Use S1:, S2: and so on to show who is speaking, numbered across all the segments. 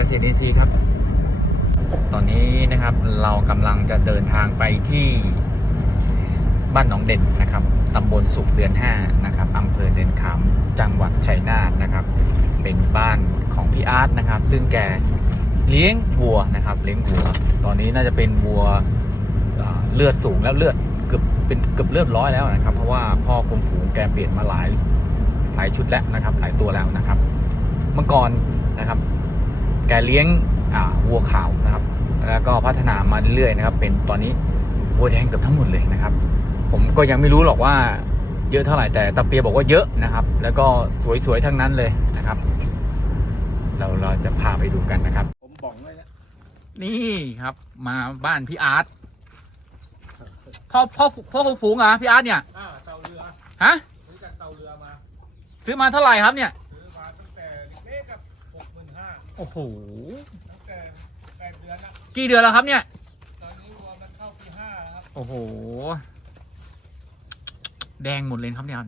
S1: เกษตรอินทรีย์ครับ ตอนนี้นะครับเรากำลังจะเดินทางไปที่บ้านหนองเด่นนะครับตำบลสุขเดือน5นะครับอำเภอเด่นขามจังหวัดชัยนาทนะครับ เป็นบ้านของพี่อาร์ตนะครับ ซึ่งแกเลี้ยงวัวนะครับ เลี้ยงวัว ตอนนี้น่าจะเป็นวัวเอ่อเลือดสูงแล้วเลือดเกือบเป็นเกือบเลือดร้อยแล้วนะครับ เพราะว่าพ่อคุมฝูงแกเปลี่ยนมาหลายหลายชุดแล้วนะครับ หลายตัวแล้วนะครับ เมื่อก่อนนะครับ แกเลี้ยงอ่าวัวขาวนะครับ แล้วก็พัฒนามาเรื่อยๆนะครับ เป็นตอนนี้วัวแดงเกือบทั้งหมดเลยนะครับ ผมก็ยังไม่รู้หรอกว่าเยอะเท่าไหร่แต่ตาเปียบอกว่าเยอะนะครับ แล้วก็สวยๆทั้งนั้นเลยนะครับ เราเราจะพาไปดูกันนะครับ
S2: ผมบอกเลยนะ
S1: นี่ครับ มาบ้านพี่อาร์ตพ่อพ่อพ่อคงฝูงเหรอพี่อาร์ตเนี่ย
S2: อ่าเตาเรือ
S1: ฮะ
S2: ซื้อจากเตาเรือมา
S1: ซื้อมาเท่าไหร่ครับเนี่ย โอ้โห
S2: ตั้งแต่แปดเดือนละ
S1: กี่เดือนแล้วครับเนี่ย
S2: ตอนนี้วัวมันเข้าปีห้าแล้วครับ
S1: โอ้โห แดงหมดเลยครับเนี่ย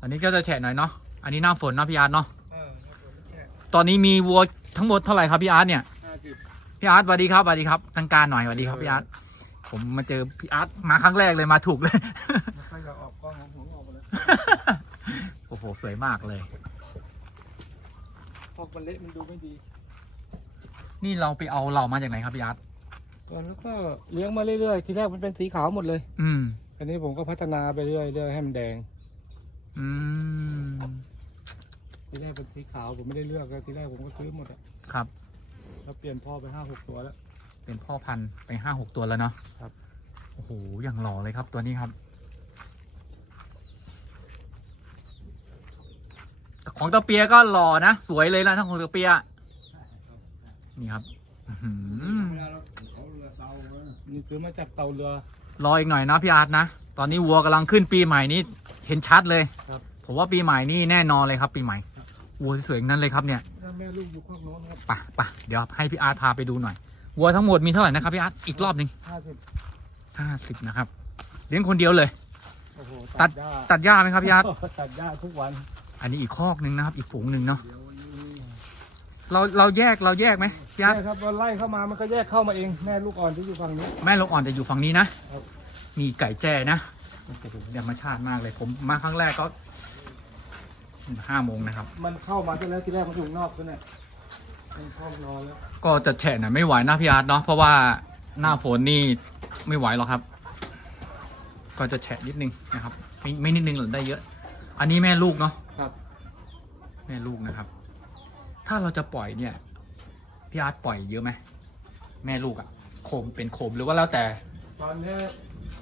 S1: อันนี้ก็จะแฉะหน่อยเนาะอันนี้หน้าฝนเนาะพี่อาร์ตเนาะ
S2: เออครับผมแค่
S1: ตอนนี้มีวัวทั้งหมดเท่าไหร่ครับพี่อาร์ตเนี่ย
S2: ห้าสิบ
S1: พี่อาร์ตสวัสดีครับสวัสดีครับทางการหน่อยสวัสดีครับพี่อาร์ตผมมาเจอพี่อาร์ตมาครั้งแรกเลยมาถูกเลย
S2: ไม่ค่อยจะออกกล้องของผมออกไปแล้ว
S1: โอ้โห สวยมากเลย
S2: พวกมันเละมันดูไม่ดี
S1: นี่เราไปเอาเรามาจากไหนครับพี่อาร์ต
S2: ตอนนั้นก็เลี้ยงมาเรื่อยๆ ทีแรกมันเป็นสีขาวหมดเลย
S1: อืม
S2: อันนี้ผมก็พัฒนาไปเรื่อยๆให้มันแดง
S1: อืม
S2: ทีแรกเป็นสีขาวผมไม่ได้เลือกเลยทีแรกผมก็ซื้อหมดอะ
S1: ครับ
S2: แล้วเปลี่ยนพ่อไปห้าหกตัวแล้ว
S1: เป็นพ่อพันธุ์ไปห้าหกตัวแล้วเนาะ
S2: ครับ
S1: โอ้โหอย่างหล่อเลยครับตัวนี้ครับ ของตะเปียก็หล่อนะ สวยเลยนะทั้งของตะเปียนี่ครับอื้อหือ
S2: นี่ซื้อมาจากเตาเรือ
S1: รออีกหน่อยนะพี่อาร์ตนะ ตอนนี้วัวกำลังขึ้นปีใหม่นี้เห็นชัดเลย
S2: ครับ
S1: ผมว่าปีใหม่นี่แน่นอนเลยครับ ปีใหม่วัวสวยๆอย่างนั้นเลยครับเนี่ย
S2: แล้วแม่ลูกอยู่ข้างโน้นครับ
S1: ไปไปเดี๋ยวให้พี่อาร์ตพาไปดูหน่อยวัวทั้งหมดมีเท่าไหร่นะครับพี่อาร์ตอีกรอบหนึ่ง
S2: ห้าสิบ
S1: ห้าสิบนะครับเลี้ยงคนเดียวเลย
S2: โอ้โห
S1: ตัด
S2: หญ้า
S1: ตัดหญ้าไหมครับพี่อาร์ต
S2: ตัดหญ้าทุกวัน
S1: อันนี้อีกคอกหนึ่งนะครับ อีกฝูงหนึ่งเนาะเราเราแยกเราแยกไหมพี่อาร์ต
S2: ใช่ครับว่าไล่เข้ามามันก็แยกเข้ามาเองแม่ลูกอ่อนที่อยู่ฝั่งนี้
S1: แม่ลูกอ่อนจะอยู่ฝั่งนี้นะ ครับ มีไก่แจ้นะโอ้โหธรรมชาติมากเลย ผมมาครั้งแรกก็ห้าโมงนะครับ
S2: มันเข้ามาตั้งแล้วทีแรกมันอยู่ข้างนอกก็เนี่ยมันเข้ามานอนแล้ว
S1: ก็จะแฉะหน่อยไม่ไหวนะพี่อาร์ตเนาะ เพราะว่าหน้าฝนนี่ไม่ไหวหรอกครับ ก็จะแฉะนิดนึงนะครับ ไม่ไม่นิดนึงหรอกได้เยอะ อันนี้แม่ลูกเนาะ
S2: ครับ
S1: แม่ลูกนะครับ ถ้าเราจะปล่อยเนี่ยพี่อาร์ตปล่อยเยอะไหมแม่ลูกอะโคมเป็นโคมหรือว่าแล้วแต่
S2: ตอนนี้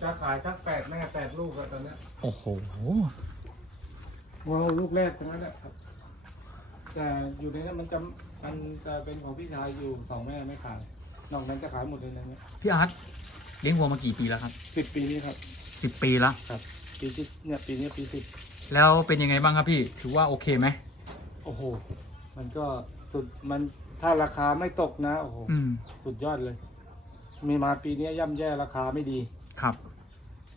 S2: จะขายสักแปดแม่แปดลูกอะตอนเนี้ย
S1: โอ้โห
S2: วัวลูกแรกตรงนั้นแหละครับ แต่อยู่ในนั้นมันจะมันจะเป็นของพี่ชายอยู่สองแม่ไม่ขายนอกนั้นจะขายหมดเลยในนี้
S1: พี่อาร์ตเลี้ยงวัวมากี่ปีแล้วครับ
S2: สิบปีนี้ครับ
S1: สิบปีแล้ว
S2: ปีที่เนี่ยปีนี้ปีสิบ
S1: แล้วเป็นยังไงบ้างครับพี่ ถือว่าโอเคไหม
S2: โอ้โห มันก็สุดมันถ้าราคาไม่ตกนะ โอ้โห
S1: อืม
S2: สุดยอดเลย มีมาปีนี้ย่ำแย่ราคาไม่ดี
S1: ครับ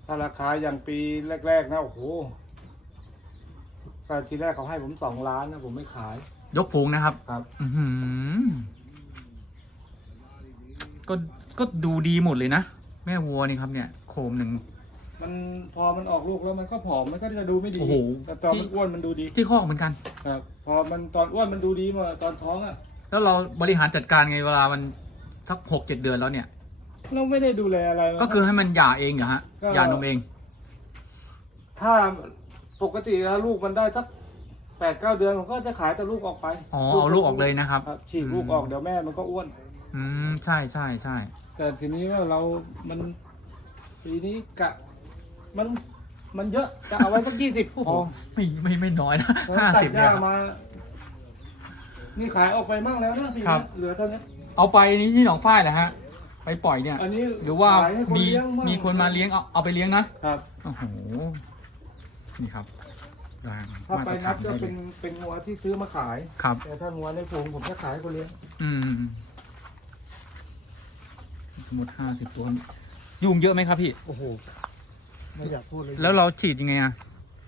S2: ถ้าราคาอย่างปีแรก ๆ นะ โอ้โหแต่ทีแรกเขาให้ผมสองล้านนะ ผมไม่ขาย
S1: ยกฝูงนะครับ
S2: ครับ
S1: อือหือก็ก็ดูดีหมดเลยนะ แม่วัวนี่ครับเนี่ย โคมหนึ่ง
S2: มันพอมันออกลูกแล้วมันก็ผอมมันก็จะดูไม่ดี
S1: โอ้โห
S2: แต่ตอน
S1: ที่
S2: มันอ้วนมันดูดี
S1: ที่คอกเหมือนกัน
S2: ครับ พอมันตอนอ้วนมันดูดีมาตอนท้องอะ
S1: แล้วเราบริหารจัดการไงเวลามันสักหกเจ็ดเดือนแล้วเนี่ย
S2: เราไม่ได้ดูแลอะไรมัน
S1: ก็คือให้มันหย่าเองเหรอฮะ
S2: ก็
S1: หย่านมเอง
S2: ถ้าปกติแล้วลูกมันได้สักแปดเก้าเดือนผมก็จะขายแต่ลูกออกไป
S1: อ๋อเอาลูกออกเลยนะครับ
S2: ครับฉีกลูกออกเดี๋ยวแม่มันก็อ้วน
S1: อืมใช่ใช่ใช่
S2: แต่ทีนี้ว่าเรามันปีนี้กะ มันมันเยอะจะเอาไว้สักยี่สิบ
S1: โอ้
S2: พ
S1: โห
S2: อ
S1: ไม่ไม่ไม่น้อยนะ
S2: ผม
S1: ห้า
S2: ตัด
S1: สิบ
S2: ห
S1: เนี่
S2: ญ้าย
S1: ครับ
S2: มา นี่ขายออกไปมั่งแล้วนะปี
S1: ครั
S2: นี้
S1: บ
S2: เหลือเท่านี้
S1: เอาไปนี่ที่หนองฝ้ายแหละฮะ ไปปล่อยเนี่ย
S2: อันนี้
S1: หรือว่า
S2: ขยให้คน
S1: มี
S2: เลี้ยงบ้ง
S1: มีคนมาเลี้ยงเอาเอาไปเลี้ยงนะครับ โอ้โหนี่ครับราง
S2: ถ้า
S1: มา
S2: ไป
S1: ตร
S2: นั
S1: ฐา
S2: บ
S1: น
S2: ก็
S1: ได้เล
S2: เป็
S1: ย
S2: นเป็นงัวที่ซื้อมาขาย
S1: ครับ
S2: แต่ถ้างัวในฝูงผมจะขายให้คนเลี้ยง
S1: อืมสมมติห้าสิบตัว ยุงเยอะไหมครับพี่
S2: โอ้โห ไม่อยากพูดเลย
S1: แล้วเราฉีดยังไงอะ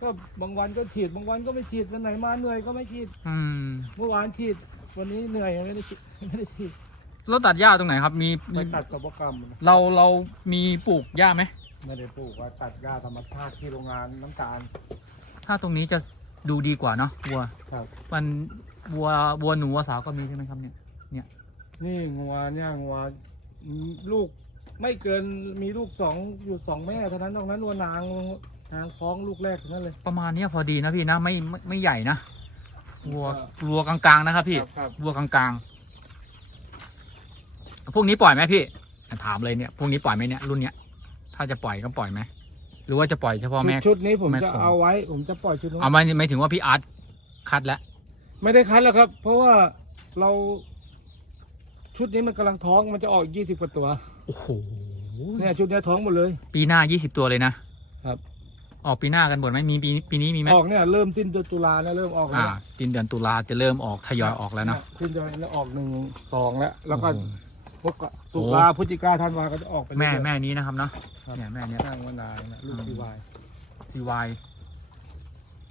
S2: ก็บางวันก็ฉีดบางวันก็ไม่ฉีดวันไหนมาเหนื่อยก็ไม่ฉีด
S1: อืม
S2: เมื่อวานฉีด วันนี้เหนื่อยไม่ได้ฉีดไม่ได้ฉีด
S1: เราตัดหญ้าตรงไหนครับ มี
S2: ไปตัดกบกรรมนะ
S1: เราเรามีปลูกหญ้าไหม
S2: ไม่ได้ปลูกไว่าตัดหญ้าธรรมชาติที่โรงงานน้ำตาล
S1: ถ้าตรงนี้จะดูดีกว่าเนาะวัว
S2: ครับ
S1: มันวัววัวหนูวัวสาวก็มีใช่ไหมครับเนี่ย
S2: นี่งัวเนี่ยงัวลูก ไม่เกินมีลูกสองอยู่สองแม่เท่านั้นนอกนั้นวัวนางนางท้องลูกแรกเท่านั้นเลย
S1: ประมาณเนี้ยพอดีนะพี่นะไม่ไม่ไม่ใหญ่นะวัว
S2: ครับ
S1: วัวกลางๆนะครับพี่
S2: ครับครับ
S1: วัวกลางๆพวกนี้ปล่อยไหมพี่ถามเลยเนี่ยพวกนี้ปล่อยไหมเนี่ยรุ่นเนี้ยถ้าจะปล่อยก็ปล่อยไหมหรือว่าจะปล่อยเฉพาะแม่
S2: ชุดชุดนี้ผม
S1: แม่
S2: จะ
S1: ของ
S2: เอาไว้ ผมจะปล่อยชุดนู้น
S1: เอาไม่ไม่ถึงว่าพี่อาร์ตคัดแล้ว
S2: ไม่ได้คัดแล้วครับ เพราะว่าเรา ชุดนี้มันกำลังท้องมันจะออกยี่สิบกว่าตัว
S1: โอ้โห
S2: เนี่ยชุดเนี้ยท้องหมดเลย
S1: ปีหน้ายี่สิบตัวเลยนะครับ ออกปีหน้ากันหมดไหมมีปีปีนี้มีไหม
S2: ออกเนี่ยเริ่มสิ้นเดือนตุลาเนี่ยเริ่มออกแล้
S1: อ่าวสิ้นเดือนตุลาจะเริ่มออกทยอยออกแล้วเนาะ
S2: สิ้นเดือนแล้วออกหนึ่งสองแล้ว แล้วก็
S1: โอ้โห
S2: พวกตุลาพฤศจิกาธันวาก็จะออกไป
S1: แม่
S2: เรื่อยๆ
S1: แม่นี้นะครับเนาะ
S2: ครับ
S1: เนี่ยแม่เนี้ย
S2: นางมานายนะลูก
S1: อืม
S2: ซีวาย
S1: CY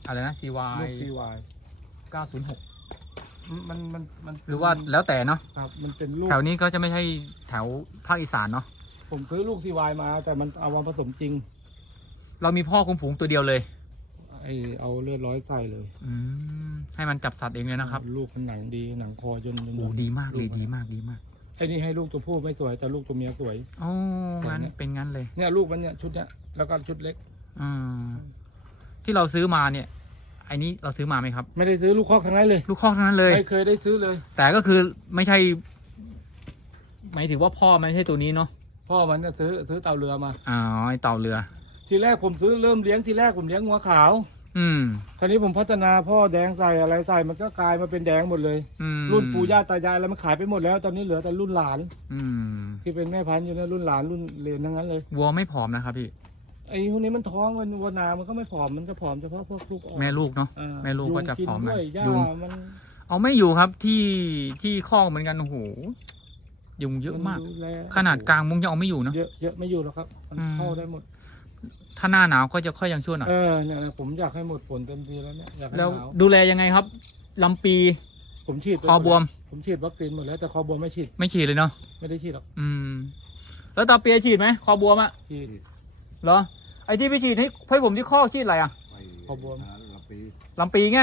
S1: อะไรนะ CY
S2: ลูกซีวาย
S1: 906
S2: มันมันมัน
S1: หรือว่าแล้วแต่เนาะ
S2: ครับ มันเป็นลูก
S1: แถวนี้ก็จะไม่ใช่แถวภาคอีสานเนาะ
S2: ผมซื้อลูกซีวายมา แต่มันเอามาผสมจริง
S1: เรามีพ่อคุมฝูงตัวเดียวเลย
S2: ไอเอาเลือดร้อยใส่เลย
S1: อืมให้มันจับสัตว์เองเลยนะครับ
S2: ลูกมันหนังดีหนังคอยน
S1: โอ้โหดีมากเลยดีมากดีมาก
S2: ไอ้นี่ให้ลูกตัวผู้ไม่สวยแต่ลูกตัวเมียสวย
S1: โอ้งั้นเป็นงั้นเลย
S2: เนี่ยลูกมันเนี่ยชุดเนี้ยแล้วก็ชุดเล็ก
S1: อืมที่เราซื้อมาเนี่ยไอ้นี้เราซื้อมาไหมครับ
S2: ไม่ได้ซื้อลูกคอกทั้งนั้นเลย
S1: ลูกคอกทั้งนั้นเลย
S2: ไม่เคยได้ซื้อเลย
S1: แต่ก็คือไม่ใช่หมายถึงว่าพ่อมันไม่ใช่ตัวนี้เนาะ
S2: พ่อมันเนี่ยซื้อซื้อเต่าเรือมา
S1: อ๋อไอเต่าเรือ
S2: ทีแรกผมซื้อเริ่มเลี้ยงทีแรกผมเลี้ยงงัวขาว
S1: อืม
S2: คราวนี้ผมพัฒนาพ่อแดงใส่อะไรใส่มันก็กลายมาเป็นแดงหมดเลย
S1: อืม
S2: รุ่นปู่ย่าตายายแล้วมันขายไปหมดแล้ว ตอนนี้เหลือแต่รุ่นหลาน
S1: อืม
S2: ที่เป็นแม่พันธุ์อยู่นะรุ่นหลานรุ่นเหลนทั้งนั้นเลย
S1: วัวไม่ผอมนะครับพี่
S2: ไอ้พวกนี้มันท้องมันวัวนา มันก็ไม่ผอม มันก็ผอมเฉพาะพวกลูกอ่อน
S1: แม่ลูกเนาะ
S2: อ่า
S1: แม่ลูกก็จะ
S2: ยุง
S1: ผอมหน่อย
S2: ด้วยหญ้า
S1: ยุง
S2: มัน
S1: เอาไม่อยู่ครับที่ที่คอกเหมือนกันโอ้โหยุงเยอะมาก
S2: นดูแล
S1: ขนาดกลางมุ้งยังเอาไม่อยู่เนาะ
S2: เยอะเยอะไม่อยู่หรอกครับ มัน
S1: อืม
S2: เข้าได้หมด
S1: ถ้าหน้าหนาวก็จะค่อยยังชั่วหน่อย
S2: เออเนี่ยนะผมอยากให้หมดฝนเต็มทีแล้วเนี่ยอยากให้
S1: แล้ว
S2: หนาว
S1: ดูแลยังไงครับลำปี
S2: ผมฉีดไป
S1: คอบวม
S2: ผมฉีดวัคซีนหมดแล้วแต่คอบวมไม่ฉีด
S1: ไม่ฉีดเลยเนาะ
S2: ไม่ได้ฉีดหรอก
S1: อืม แล้วตาเปียฉีดไหมคอบวมอะ
S2: ฉีด
S1: เหรอ ไอที่ไปฉีดให้ให้ผมที่คอกฉีดอะไรอะ
S2: คอบวม
S1: ลำปีไง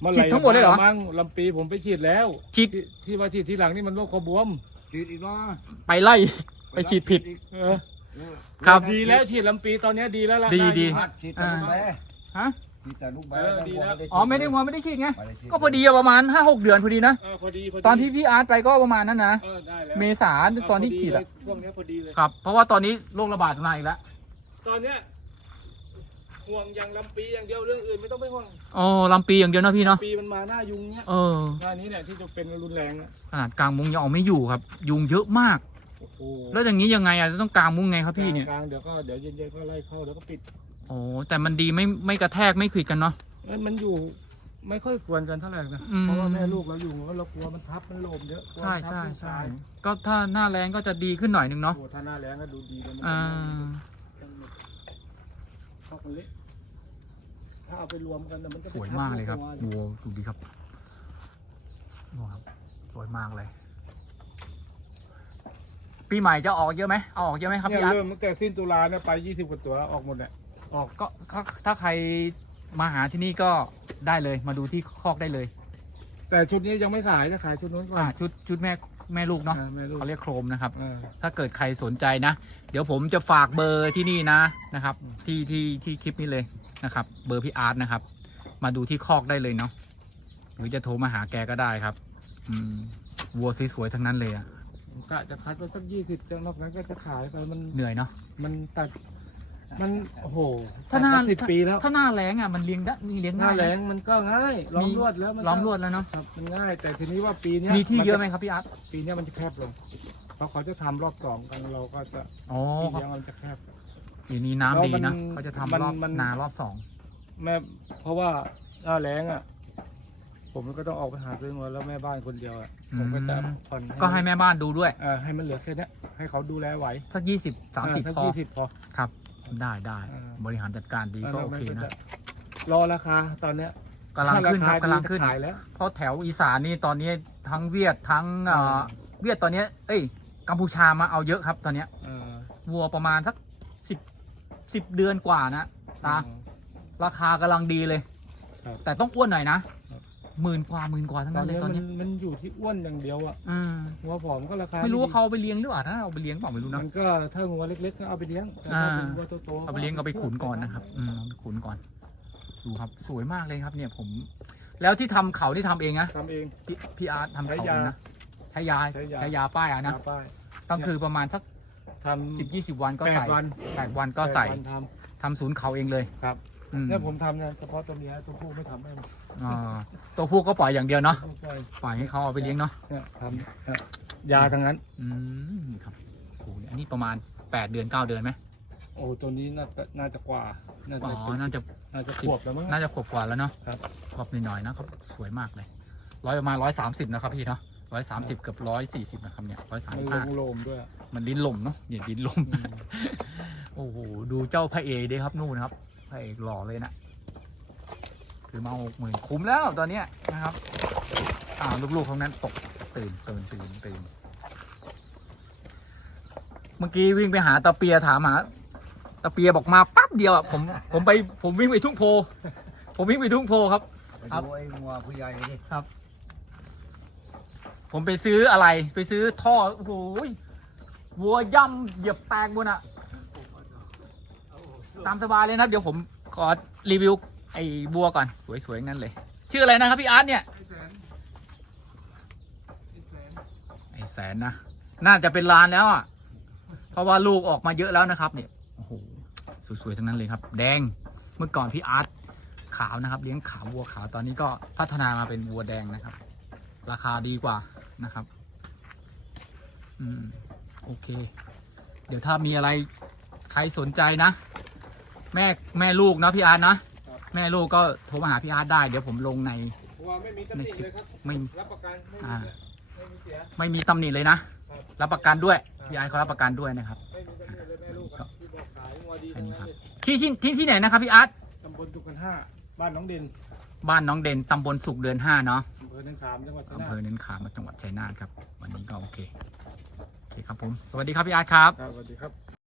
S2: เมื่อไห
S1: ฉี
S2: ร่
S1: ดทั้งหมดเลยเหรอ
S2: มั้งลำปีผมไปฉีดแล้ว
S1: ฉีด
S2: ที่ที่ว่าฉีดทีหลังนี่มันโรคคอบวม
S3: ฉีดอีกเนาะ
S1: ไปไล่ ไปฉีดผิด
S2: เออ
S1: ครับ
S2: ดีแล้วฉีดลำปีตอนเนี้ยดีแล้วล่ะ
S1: ดีดี
S3: พัดฉีดแต่ลูกแบ
S1: ฮะ
S3: ฉีดแต่ลูกแบ
S2: เออดีแล้ว
S1: อ๋อไม่ได้วัวไม่ได้ฉีดไง
S3: ไม่ได้ฉีด
S1: ก็พอดีอะประมาณห้าหกเดือนพอดีนะ
S2: เออพอดีพอดี
S1: ตอนที่พี่อาร์ตไปก็ประมาณนั้นนะ
S2: เออได้แล้ว
S1: เมษาตอนที่ฉีดอะ
S2: ช่วงเนี้ยพอดีเลย
S1: ครับ เพราะว่าตอนนี้โรคระบาดมาอีกแล้ว
S2: ตอนเนี้ยห่วงอย่างลำปีอย่างเดียวเรื่องอื่นไม่ต้องไปห่วง
S1: อ๋อลำปีอย่างเดียวนะพี่เนาะ
S2: ปีมันมาหน้ายุงเนี้ย
S1: เออ
S2: หน้านี้เนี่ยที่จะเป็นรุนแรงอะ
S1: ขนาดกลางมุ้งยังเอาไม่อยู่ครับ ยุงเยอะมาก
S2: โอ้โห
S1: แล้วอย่างนี้ยังไงอะจะต้องกลางมุ้งไงครับพี่เนี่ย
S2: กลางๆเดี๋ยวก็เดี๋ยวเย็นๆก็ไล่เข้าเดี๋ยวก็ปิด
S1: โอ้แต่มันดีไม่ไม่กระแทกไม่ขวิดกันเนาะ
S2: เอ้ยมันอยู่ไม่ค่อยควรกันเท่าไหร่นะ
S1: อืม
S2: เพราะว่าแม่ลูกเราอยู่แล้วเรากลัวมันทับมันโลมเยอะกลัว
S1: ใช่
S2: มันทับ
S1: ใช่
S2: ลูก
S1: ใช่
S2: ตาย
S1: ก็ถ้าหน้าแรงก็จะดีขึ้นหน่อยนึงเนาะ
S2: โอ้ถ้าหน้าแรงก็ดูดีเลยมัน
S1: อ่า
S2: เข้ากันเละถ้าเอาไปรวมกันน่ะมันก็
S1: ส
S2: จะ
S1: วย
S2: ทั
S1: มากเลยครับ
S2: ตัว
S1: วัวดูดีครับวัวครับ สวยมากเลย ปีใหม่จะออกเยอะไหมเอาออกเยอะไหมครับ
S2: เนี่ย
S1: พี่อาร์ต
S2: เริ่มตั้งแต่สิ้นตุลาเนี่ยไปยี่สิบกว่าตัวออกหมดแหละ
S1: ออกก็ถ้าถ้าใครมาหาที่นี่ก็ได้เลย มาดูที่คอกได้เลย
S2: แต่ชุดนี้ยังไม่ขายจะขายชุดนู้นก่อน
S1: อ่าชุดชุดแม่ แม่ลูกเนาะ
S2: อ่าแม่ลูก
S1: เขาเรียกโครมนะครับ
S2: อ่า
S1: ถ้าเกิดใครสนใจนะ เดี๋ยวผมจะฝากเบอร์ที่นี่นะนะครับ ที่ที่ที่คลิปนี้เลยนะครับ เบอร์พี่อาร์ตนะครับ มาดูที่คอกได้เลยเนาะหรือจะโทรมาหาแกก็ได้ครับ อืมวัวสวยๆทั้งนั้นเลยอะ
S2: กะจะคัดไปสักยี่สิบนอกนั้นก็จะขายไปมัน
S1: เหนื่อยเนาะ
S2: มันตัด มันโอ้โห
S1: ถ้าหน้า
S2: สิบปีแล้ว
S1: ถ้าหน้าแรงอะมันเลี้ยงได้เลี้ยง
S2: ห
S1: ง่า
S2: น้ายแร
S1: นะ
S2: งมันก็ง่ายล้อมรวดแล้วมันก็
S1: ล้อมรวดแล้วเนาะ
S2: ครับมันง่าย แต่ทีนี้ว่าปีเนี้ย
S1: มีที่เยอะไหม
S2: นจ
S1: ครับพี่อาร์ต
S2: ปีเนี้ยมันจะแคบลงเพราะเขาจะทำรอบสองกันเราก็จะ
S1: อ๋อ
S2: ปี
S1: ครับ
S2: เนี้ยมันจะแคบ
S1: ปีนี้น้ำดี
S2: แล้วมั
S1: นะ
S2: น
S1: เขาจะทำ
S2: มัน
S1: รอบ
S2: มัน
S1: นารอบสอง
S2: แม่เพราะว่าหน้าแรงอะ ผมก็ต้องออกไปหาซื้อมาแล้วแม่บ้านคนเดียวอะผมก็จะผ่อน
S1: ก็ให้แม่บ้านดูด้วย
S2: เออให้มันเหลือแค่เนี้ยให้เขาดูแลไหว
S1: สักยี่สิบสามสิบ
S2: เออ
S1: พอ
S2: ยี่สิบพอ
S1: ครับ ได้ได้
S2: เออ
S1: บริหารจัดการดีก็
S2: แล้ว
S1: โอเค
S2: มั
S1: นะ
S2: จรอราคาตอนเนี้ย
S1: กำลังขึ้นครับ
S2: ถ้าาา
S1: กำลังขึ้น
S2: จะขายแล้ว
S1: เพราะแถวอีสานนี่ตอนนี้ทั้งเวียดทั้งเอ่อ
S2: อ่า
S1: เวียดตอนนี้เอ้ยกัมพูชามาเอาเยอะครับตอนเนี้ย
S2: เออ
S1: วัวประมาณสักสิบสิบเดือนกว่านะตาราคากำลังดีเลย
S2: ครับ
S1: แต่ต้องอ้วนหน่อยนะครับ หมื่นกว่าหมื่นกว่าทั้ง
S2: ตอ
S1: นั้นนเลย
S2: นี้
S1: ตอน
S2: มัน
S1: นี้
S2: มันอยู่ที่อ้วนอย่างเดียวอะ
S1: อืม
S2: งัวผอมก็ราคา
S1: ไม่รู้ว่า
S2: ดี
S1: เขาเอาไปเลี้ยงหรือเปล่านะเอาไปเลี้ยงเปล่าไม่รู้นะ
S2: มันก็ถ้างัวเล็กๆก็เอาไปเลี้ยงแต่ถ้า
S1: อ่า
S2: เป็นงัวโตๆ
S1: เอาไปเลี้ยงก็ไปขุนก่อนนะครับ อืมเอาไปขุนก่อน ดูครับ สวยมากเลยครับ เนี่ยผม แล้วที่ทำเขาที่ทำเองนะ
S2: ทำเอง
S1: พี่พี่อาร์ตทำเขา
S2: ใช้
S1: เอยางนะ ใช้ยา
S2: ใช้ยา
S1: ใช้ยาป้ายอะนะ
S2: หาป้าย
S1: ต้องคือประมาณสัก
S2: ทำ
S1: สิบยี่สิบวันก็
S2: แป
S1: ใส่
S2: ดวัน
S1: แปดวันก็ใส่
S2: แปดวันท
S1: ทำศูนย์เขาเองเลยำ
S2: ครับ
S1: อืม
S2: เนี่ยผมทำเนี่ยเฉพาะตัวเมียตัวผู้ไม่ทำให้มัน
S1: อ่าตัวผู้ก็ปล่อยอย่างเดียวเนาะ
S2: ต้องปล่อย
S1: ปล่อยให้เขาเอาไปเลี้ยงเนาะ
S2: เนี่ยทำเนี่ยยาทั้งนั้น
S1: อืมนี่ครับโอ้โหอันนี้ประมาณแปดเดือนเก้าเดือนไหม
S2: โอ้ตัวนี้น่าจะน่าจะกว่า น่า
S1: อ๋
S2: จะ
S1: อ
S2: เป็น
S1: น่าจะ
S2: น่าจะขวบแล้วมั้ง
S1: น่าจะขวบกว่าแล้วเนาะ
S2: ครับ
S1: ขวบหน่อยๆนะครับสวยมากเลยร้อยประมาณร้อยสามสิบนะครับพี่เนาะร้อยสามสิบกับร้อยสี่สิบนะครับเนี่ยร้อยสาม
S2: มัน
S1: สิบ
S2: ล
S1: ห้าง
S2: โลมด้วยอะ
S1: มันลิ้นลมเนาะเนี่ยลิ้นลม
S2: อืม
S1: โอ้โห ดูเจ้าพระเอกดิครับนู่นครับ พระเอกหล่อเลยนะคือมาหกหมื่นคุ้มแล้วตอนเนี้ยนะครับอ่าลูกๆของนั้นตกตื่นตื่นตื่นตื่นเมื่อกี้วิ่งไปหาตะเปียถามหาตะเปียบอกมาปั๊บเดียวอะผมผมไปผมวิ่งไปทุ่งโพ ผมวิ่งไปทุ่งโพครับ
S3: ไป
S1: ครับ
S3: ดูไอ้งัวผู้ใหญ่ดิ
S1: ผมไปซื้ออะไรไปซื้อท่อโอ้โหวัวย่ำเหยียบแตกบนอะ ตามสบายเลยนะครับ เดี๋ยวผมขอรีวิวไอ้บัวก่อน สวยๆนั่นเลย ชื่ออะไรนะครับพี่อาร์ตเนี่ย ไอ้แสนนะ น่าจะเป็นลานแล้วอะ เพราะว่าลูกออกมาเยอะแล้วนะครับ เนี่ย โอ้โห สวยๆทั้งนั้นเลยครับ แดง เมื่อก่อนพี่อาร์ตขาวนะครับ เลี้ยงขาววัวขาว ตอนนี้ก็พัฒนามาเป็นวัวแดงนะครับ ราคาดีกว่านะครับ อืม โอเค เดี๋ยวถ้ามีอะไรใครสนใจนะ แม่แม่ลูกเนาะพี่อาร์ตนะแม่ลูกก็โทรมาหาพี่อาร์ตได้เดี๋ยวผมลงใน
S2: หัวไม่มีตำหนิเลยครับ
S1: ไม่
S2: รับประกันไม่มี
S1: อ่า
S2: ไม่มีเสีย
S1: ไม่มีตำหนิเลยนะ
S2: ครับ
S1: รับประกันด้วยพี่อาร์ตเขารับประกันด้วยนะครับ
S2: ไม่มีตำหนิเลยแม่ลูกครับที่บอกขายงัวดี
S1: ใช่
S2: ทั้ง
S1: ครั
S2: นั้
S1: บ
S2: นเลย
S1: ที่ที่ที่ที่ไหนนะครับพี่อาร์ต
S2: ตำบลตุกันห้าบ้านน้องเด่น
S1: บ้านน้องเด่นตำบลสุขเดือนห้าเนาะ
S2: อำเภอหนองขามจังหวัดชัย
S1: อำ
S2: นา
S1: เภ
S2: ท
S1: อเน้นขามจังหวัดชัยนาทครับ วันนี้ก็โอเคโอเคครับผม สวัสดีครับพี่อาร์ตครับ
S2: ครับสวัสดีครับ